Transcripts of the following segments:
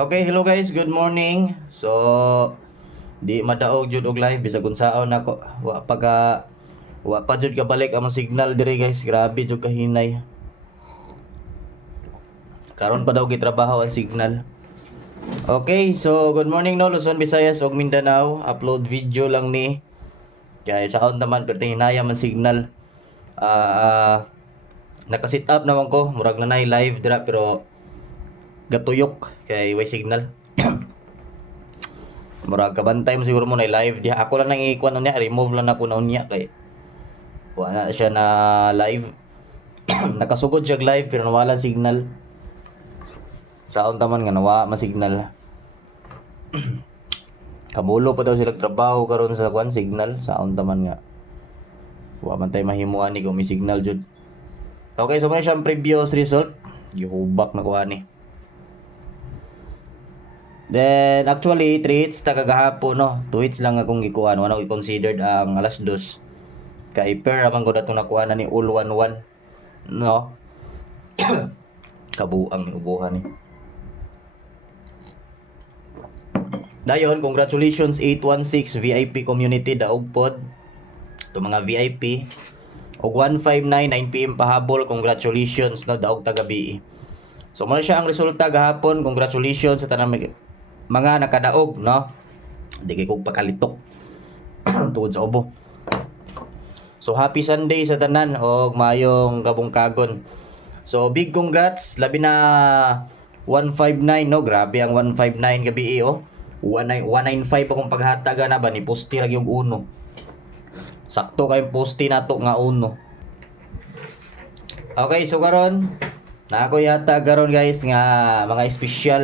Okay, hello guys, good morning. So, di madaog jud og live bisag unsaon nako. Wa pa jud ka balik ang signal diri guys. Grabe jud kahinay. Karon pa daw gitrabaho ang signal. Okay, so good morning no Luzon, Visayas ug Mindanao. Upload video lang ni. Kaya sa kaon naman pero hinaya man signal. Naka-set up naman ko, murag na nay live dira pero gatuyok kay way signal. Murag kabantay mo siguro mo na live di ako lang nang ikuan niya, remove lang ako na unya kay wala siya na live. Nakasugod siya live pero nawala signal. Saon taman nga nawa signal. Kamulo pa daw sila trabaho karon sa kwan signal saon taman nga. Wa man tay mahimuan ni kung may signal jud. Okay, so may siyang previous result. Gihubak na kuha ni. Then actually 3 hits ta kagahapon no. 2 hits lang akong gikuan, wala ko considered ang alas 2. Kay pair man ko dato nakuha na ni all 1-1 no. Kabuang ni ubuhan ni. Dayon, congratulations 816 VIP community daog pod. To mga VIP og 159 9 PM pahabol, congratulations no daog tagabi. So mo siya ang resulta gahapon, congratulations sa tanang mga nakadaog no. Di kay kog pakalitok tungod sa ubo. So happy Sunday sa tanan og mayong kabungkagon. So big congrats labi na 159 no, grabe ang 159 gabi oh. 195 akong paghataga na ba ni posti ra gyud uno. Sakto kay posti nato nga uno. Okay, so karon na ako yata karon guys nga mga special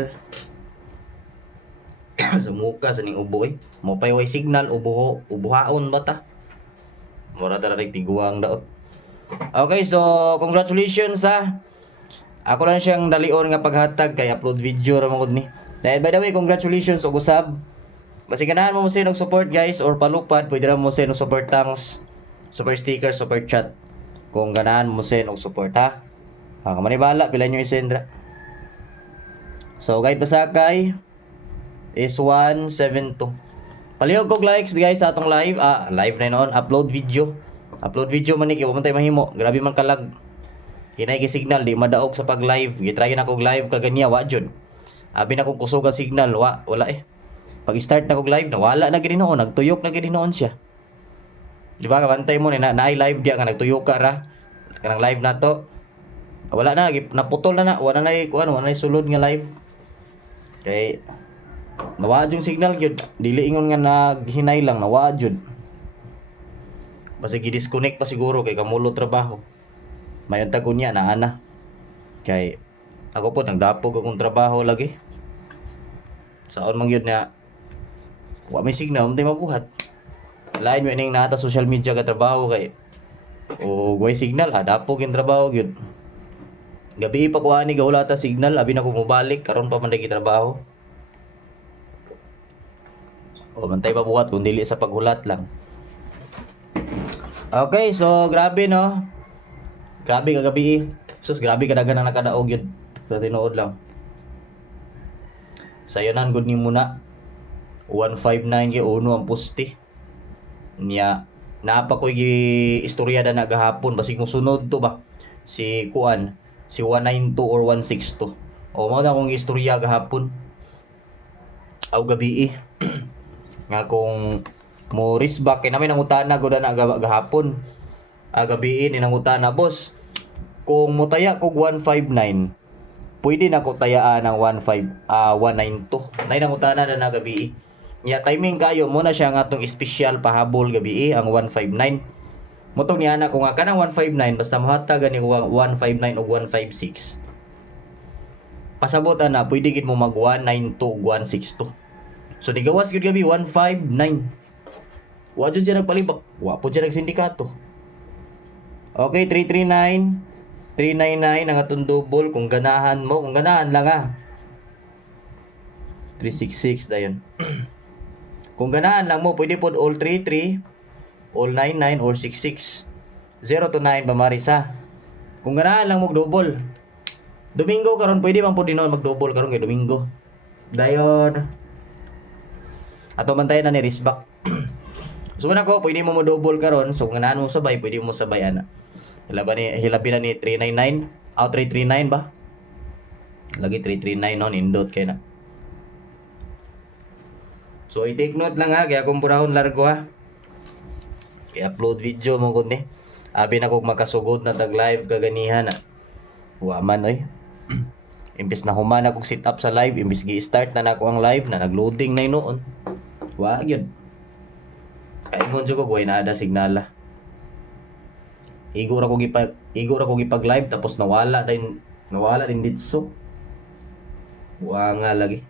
sa muka sa ning uboy. Mo pay way signal ubuhaon ba ta? Mura ta rig tiguang daot. Okay, so congratulations sa ako lang siyang dalion nga paghatag kay upload video ra man ni. Dahil by the way, congratulations og usab. Basi ganahan mo send og support guys or palupad, pwede ra mo send og super thanks, super sticker, super chat. Kung ganahan mo send og support ha. Kamanibala pila nyo i-send ra. So guys, pasakay is 172. Palihog kog likes guys sa atong live. Live na noon, upload video. Upload video man ni kay wa man tay mahimo. Grabe man kalag. Hinay gi signal di madaog sa pag-live. Gitry na kog live kaganya wa jud. Abi na kong kusog ang signal, wala eh. Pag start na kog live, nawala na gid noon, nagtuyok na gid noon siya. Di ba kabantay mo ni na live dia nga nagtuyok ka ra. Kanang live na to. Wala na, naputol na wala na kuan, wala na sulod nga live. Kay nawa jud signal gyud, dili ingon nga naghinay lang, nawa jud. Basta gi-disconnect pa siguro kay kamulo trabaho. Mayon ta kunya na ana. Kay ako po nagdapog akong trabaho lagi. Saon man gyud na wa may signal untay mabuhat. Lain mo ning nata social media ka trabaho kay o way signal dapog yung trabaho gyud. Gabi pa ko ani gawala ta signal abi na ko mobalik karon pa man dagi trabaho. O bantay mabuhat kun dili sa paghulat lang. Okay, so grabe no. Grabe kagabi. Sus grabe kadagan ang nakadaog yun. Sa tinuod lang. Sayonan good ni muna. 159 kay uno ang posti. Niya napa ko istorya da na gahapon basig mo sunod to ba. Si Kuan, si 192 or 162. O mao na akong istorya gahapon. Aw gabi nga kung mo risback kay namin nangutana gud na gahapon. Gabi ni nangutana boss. Kung mutaya ko 159, pwede na ko tayaan ng 192. Nay nangutana na na gabi. Nya timing kayo mo na siya nga atong special pahabol gabi ang 159. Motong niya na kung nga kanang 159 basta mohatag gani 159 o 156. Pasabot na pwede gid mo mag 192 162. So digawas gid gabi 159. Wa jud siya nagpalibak. Wa po siya nagsindikato. Okay, 339 399 ang atong double kung ganahan mo, kung ganahan lang 366 dayon. Kung ganahan lang mo, pwede pod all 33, all 99 or 66. 0 to 9 ba marisa. Kung ganahan lang mo double. Domingo karon pwede man pod dinon mag double karon kay Domingo. Dayon. Ato man tayo na ni Risbak. So una ko, pwede mo mo double karon. So kung naan mo sabay, pwede mo sabay ana. Hilabi na ni 399. 339 ba? Lagi 339 no, nindot kay na. So i-take note lang ha, kaya kung purahon largo ha. I-upload video mo kundi. Abi na kog makasugod na tag live kaganihan na. Waman oy. Imbes na humana kog sit up sa live, imbes gi-start na nako ang live na nagloading na noon. Wa gyud. Kaingon jud ko way na ada signala. Igo ra ko gipag live tapos nawala din ditso. Wa nga lagi.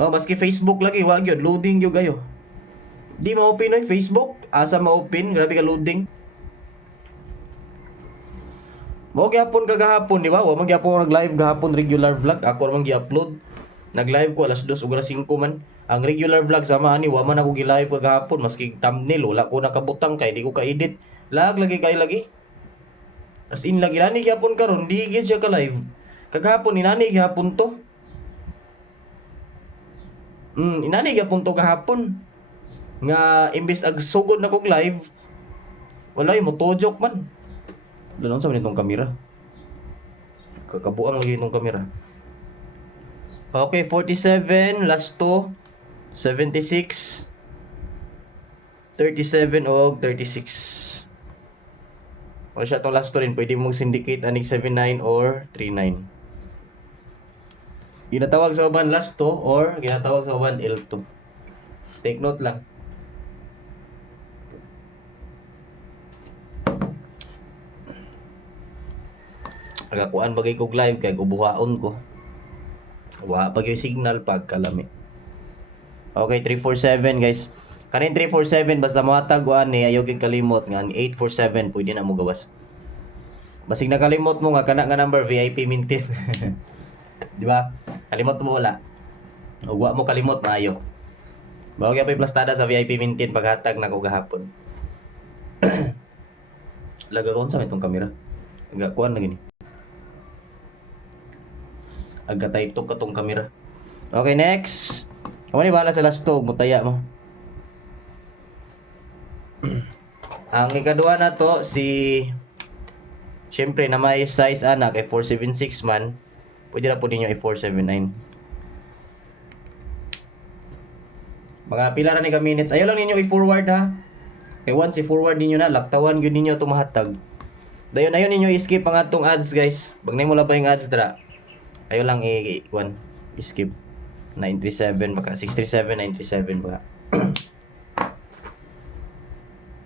Oh, maski Facebook lagi wa gyud loading gyud kayo. Di ma-open oy Facebook, asa ma-open, grabe ka loading. Mo gyapon kagahapon di ba? Wa man gyapon nag-live gahapon regular vlog. Ako man gi-upload. Nag-live ko alas 2 ug alas 5 man. Ang regular vlog sama ani wa man ako gi-live kagahapon maski thumbnail wala ko nakabutang kay di ko ka-edit. Lag lagi kay lagi. As in lagi nani gyapon karon di gyud siya ka live. Kagahapon inani gyapon to. Inani gyapon to kahapon. Nga imbes ag sugod na kog live walay mo tojok man. Danon sa nitong kamera. Kakabuang lagi itong kamera. Okay, 47 last 2 76 37 o 36. O siya itong last 2 rin. Pwede mong syndicate anig 79 or 39. Ginatawag sa uban last 2 or ginatawag sa uban L2. Take note lang. Agakuan bagay kog live kay ubuhaon ko. Wa pag yung signal pag kalami. Okay, 347 guys. Kanin 347 basta mohatag wa ni ayo gyud kalimot nga 847 pwede na mo gawas. Basig nakalimot mo nga kana nga number VIP mintin. Di ba? Kalimot mo wala. Ug wa mo kalimot maayo. Bawo gyapon plastada sa VIP mintin paghatag nako gahapon. Laga ko sa itong kamera. Agakuan na gini. Agatay ito katong kamera. Okay, next. Kamo ni bahala sa last tog, mutaya mo. Ang ikaduha na to, siyempre na may size anak, ay 476 man. Pwede na po ninyo ay 479. Mga pila ra ni ka minutes. Ayaw lang ninyo i-forward ha. Kaya once i-forward ninyo na, laktawan yun ninyo tumahatag. Dayon ayaw ninyo i-skip ang atong ads guys. Pag na mo labay yung ads dra. Ayaw lang i-skip. 937 baka 637 937 baka.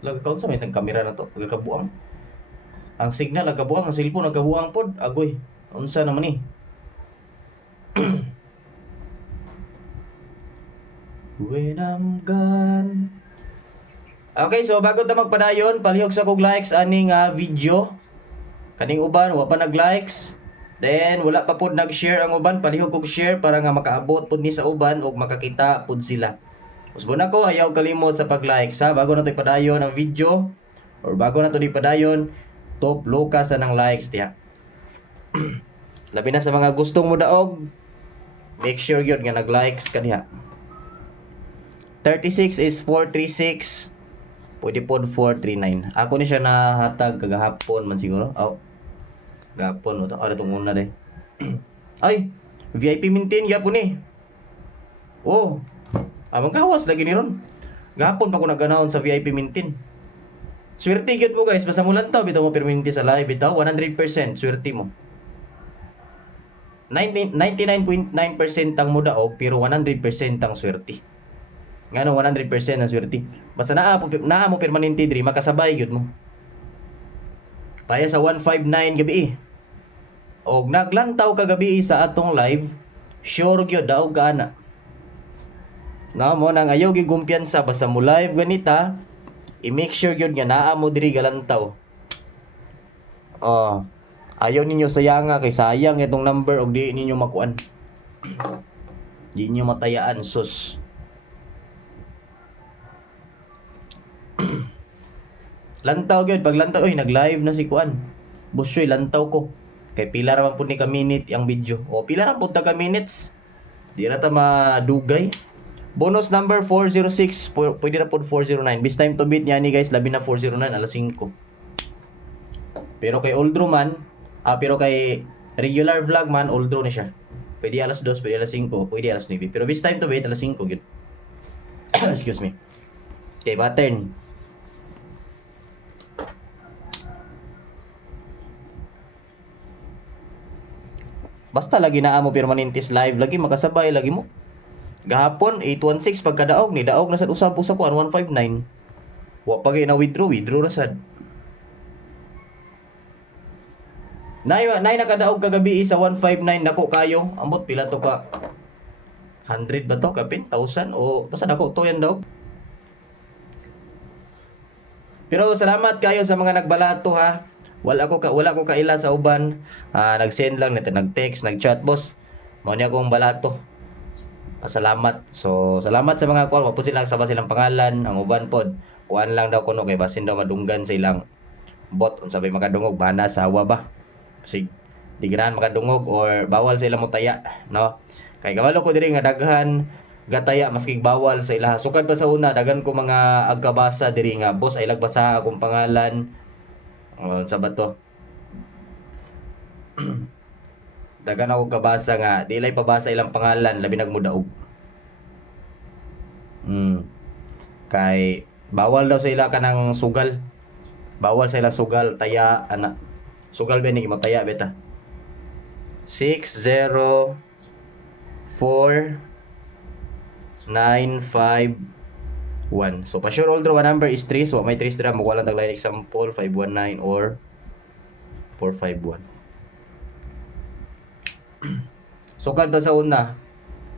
Lagi kaon sa may kamera na to, nagkabuang. Ang signal nagkabuang, ang cellphone nagkabuang pod. Agoy. Unsa naman ni? When I'm gone. Okay, so bago ta magpadayon, palihog sa kog likes aning video. Kaning uban wa pa nag-likes. Then wala pa pod nag-share ang uban, palihog kog share para nga makaabot pod ni sa uban ug makakita pod sila. Usbon ako ayaw kalimot sa pag-like sa bago na to ipadayon ang video or bago na to ipadayon, top loka sa nang likes diha. Labi na sa mga gustong mo daog, make sure gyud nga nag-likes ka diha. 36 is 436. Pwede pod 439. Ako ni siya nahatag kagahapon man siguro. Gapon mo to. Itong una day. Ay, VIP maintain gapon eh. Oh. Amang kawas lagi ni ron. Gapon pa ko naganahon sa VIP maintain. Swerte gyud mo guys, basta mo lantaw bitaw mo permanente sa live bitaw 100% swerte mo. 99.9% ang mo daog pero 100% ang swerte. Ngano 100% ang swerte. Basta naa mo permanente diri makasabay gyud mo. Paya sa 159 gabi eh. Og naglantaw kagabi sa atong live, sure gyud daog ka ana. Na mo nang ayaw gyud kumpiyansa basta mo live ganita, i-make sure gyud nga naa mo diri galantaw. Ayaw ninyo sayanga kay sayang itong number og di ninyo makuan. Di ninyo matayaan sus. Lantaw gyud pag lantaw nag-live na si kuan. Busyoy lantaw ko. Kay pila ra man pud ni ka minute ang video. O pila ra pud ta ka minutes. Di na ta madugay. Bonus number 406, pwede na po 409. This time to beat niya ni guys, labi na 409, alas 5. Pero kay Oldro man, pero kay regular vlog man, Oldro na siya. Pwede alas 2, pwede alas 5, pwede alas 9. Pero this time to beat, alas 5 yun. Excuse me. Okay, pattern. Basta lagi na mo permanentes live, lagi makasabay, lagi mo. Gahapon 816 pagkadaog ni daog na sad usab-usab ko 159. Wa pa kay na withdraw na sad. Nay nakadaog kagabi sa 159 nako kayo. Ambot pila to ka? 100 ba to kapin? 1,000 o basta nako to yan daog. Pero salamat kayo sa mga nagbalato ha. Wala ko kaila sa uban. Nag-send lang nito, nag-text, nag-chat boss. Mao ni akong balato. Salamat. So, salamat sa mga kuan. Wapod silang saba silang pangalan. Ang uban pod. Kuan lang daw kuno kay basin daw madunggan sa ilang bot. Unsa bay makadungog bana sa hawa ba. Sig di ganahan makadungog or bawal sa ilang motaya, no? Kay kabalo ko diri nga daghan gataya maski bawal sa ilaha. Sukad pa sa una daghan ko mga agkabasa diri nga boss ay lagbasa akong pangalan. Sa bato. Dagan ako kabasa nga dilay pabasa ilang pangalan labi nagmudaog. Kay bawal daw sa ila kanang sugal. Bawal sa ilang sugal taya ana. Sugal ba ni mo taya beta. 604 951. So pa sure all draw number is 3. So may 3 dira mo wala taglain example 519 or 451. So kada sa una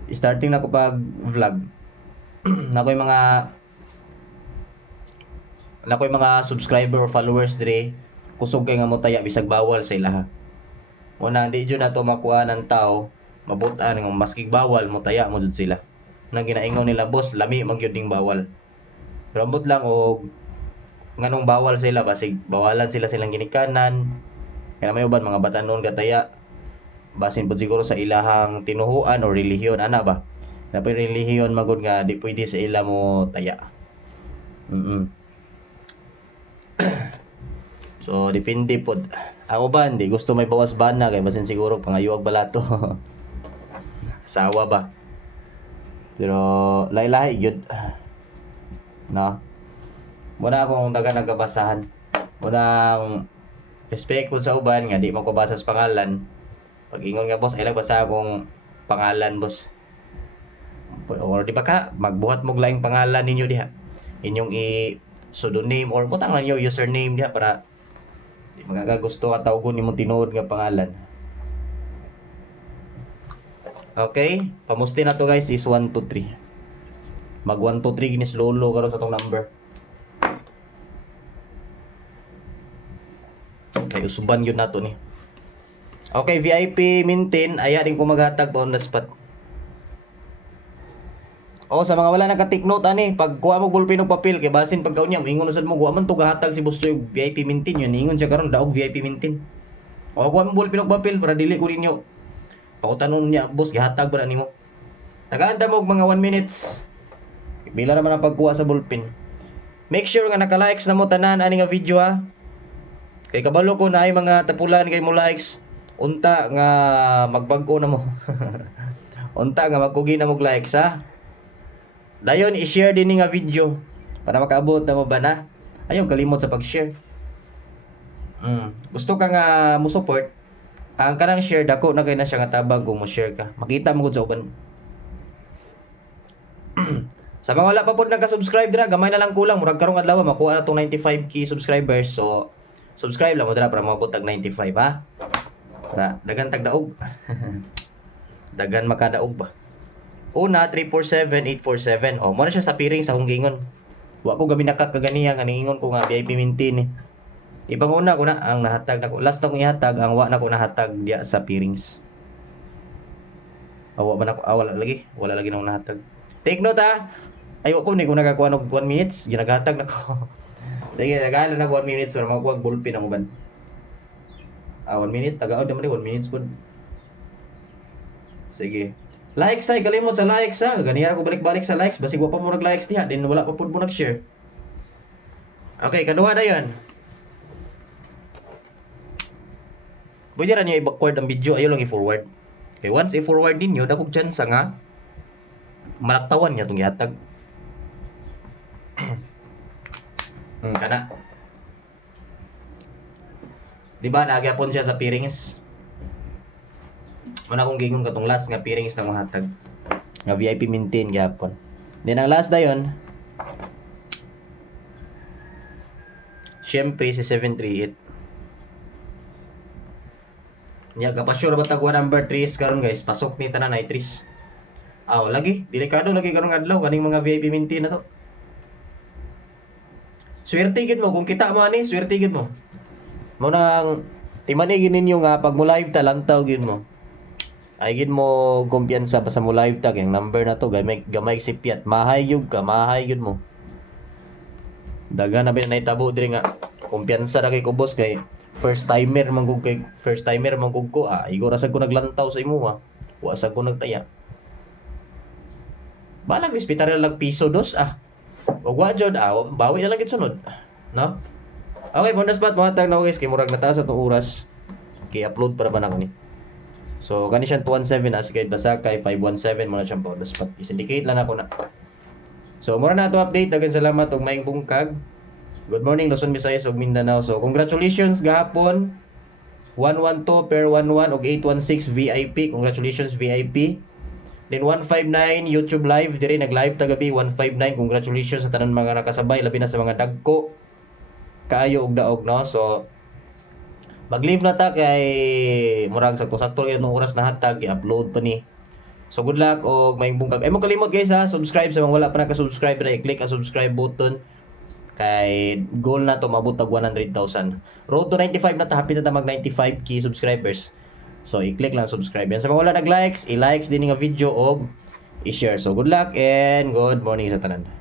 starting na ko pag vlog na ko yung mga subscriber or followers dire kusog kay nga mo taya bisag bawal sa ilaha. Una di jud na to makuha ng tao mabutan nga maski bawal mo taya mo jud sila. Nang ginaingaw nila boss lami man gyud ning bawal. Rambot lang og nganong bawal sila basig bawalan sila silang ginikanan. Kaya may uban mga batanon gataya basin po siguro sa ilahang tinuhuan o relihiyon ana ba na pa relihiyon magud nga di pwede sa ila mo taya. So depende pod ako ba hindi gusto may bawas bana kay basin siguro pangayuwag balato. Sawa ba pero lahi-lahi yun no muna akong daga nagabasahan munang respect po sa uban nga di mo ko basa sa pangalan. Pag ingon nga boss, ay lang basta akong pangalan boss. Or di ba ka, magbuhat mo laing pangalan ninyo diha. Inyong pseudonym or butang lang yung username diha para di magagagusto ka tawgon nimong tinuod nga pangalan. Okay, pamusti na to guys is 1 2 3. Mag 1 2 3 ginis lolo karon sa tong number. Kay usuban yun nato ni. Okay, VIP maintain, aya din ko maghatag on the spot. Sa mga wala naka-take note ani, pag kuha mo ballpen og papel kay basin pagkaon niya, ingon na sad mo kuha man to gahatag si Boss Joy VIP maintain yun. Ingon siya karon daog VIP maintain. Kuha mo ballpen og papel para dili ko ninyo. Pakutanon niya, boss, gihatag ba nimo? Nagaanta mo og mga 1 minutes. Bila naman ang pagkuha sa ballpen. Make sure nga naka-likes na mo tanan ani nga video ha. Kay kabalo ko na ay mga tapulan kay mo likes. Unta nga magbag-o na mo. Unta nga magkugi na mo likes ha. Dayon i-share din ni nga video para makaabot na mo ba na. Ayaw kalimot sa pag-share. Gusto ka nga mo support. Ang kanang share dako na kay na siya nga tabang kung mo share ka. Makita mo gud sa uban. Sa mga wala pa pod nagka-subscribe dira, gamay na lang kulang murag karong adlaw makuha na tong 95k subscribers. So subscribe lang mo dira para maabot tag 95 ha. Para dagan tag daog. Dagan makadaog ba. Una 347-847. Mo na siya sa piring sa hunggingon. Wa ko gami nakakaganiya nga ningon ko nga VIP maintain eh. Ibang una ko na ang nahatag nako. Last na kong ihatag ang wa na ko nahatag diya sa pirings. Wa man ako wala lagi na akong nahatag. Take note ha. Ay wa ko ni ko nagakuha og 1 minutes ginaghatag nako. Sige, nagala na 1 minutes or magkuha ballpen ang uban. 1 minutes tagaod naman 1 minutes pod. Sige. Likes ay kalimot sa likes ha. Ganiya ko balik-balik sa likes basig wa pa mo nag-likes diha, din wala pa pud mo nag-share. Okay, kaduha na 'yon. Pwede ra niyo i-backward ang video, ayo lang i-forward. Okay, once i-forward ninyo, dagog chance nga malaktawan niya tong gihatag. Kana. Diba, nagyapon siya sa Pirings. Una kong gingon katong last nga Pirings na mahatag. Nga VIP maintain gyapon. Then ang last dayon, syempre si 738. Nya kapasure ba tagwa number 3 karon guys, pasok ni tanan ay 3. Aw, lagi delikado lagi karong adlaw kaning mga VIP maintain na to. Swerte gid mo kung kita mo ani, swerte gid mo. Mo nang timanigin ninyo nga pag mo live ta lantaw gid mo. Ay gid mo kumpiyansa pa sa mo live tag yung number na to gamay sipiat, mahay gyud ka, mahay gyud mo. Daga na binanaytabo diri nga kumpiyansa ra kay ko boss kay first timer man gug ko igora sad ko naglantaw sa imo ha. Wa sad ko nagtaya. Balag respetar lang piso dos og wa jud bawi na lang gid sunod. No? Okay, bonus spot mo hatag na guys kay murag nataas atong oras. Kay upload para ba na ko ni. So kani siya 217 as guide basa kay 517 mo na siyang bonus spot. I-syndicate lang ako na. So mura na ato update, dagan salamat ug maayong bungkag. Good morning Luzon, Visayas ug Mindanao. So congratulations gahapon 112 per 11 ug 816 VIP. Congratulations VIP. Then 159 YouTube live diri nag-live tagabi 159. Congratulations sa tanan mga nakasabay labi na sa mga dagko kaayo og daog no. So mag-leave na ta kay murag sakto-sakto itong oras na hatag i-upload pa ni. So good luck og maayong bungkag. Ay mo kalimot guys ha, subscribe sa mga wala pa naka-subscribe ra, i-click ang subscribe button kay goal na to mabot og 100,000. Road to 95 na ta, happy na ta mag 95k subscribers. So i-click lang subscribe. Yan sa mga wala nag-likes, i-likes din nga video og i-share. So good luck and good morning sa tanan.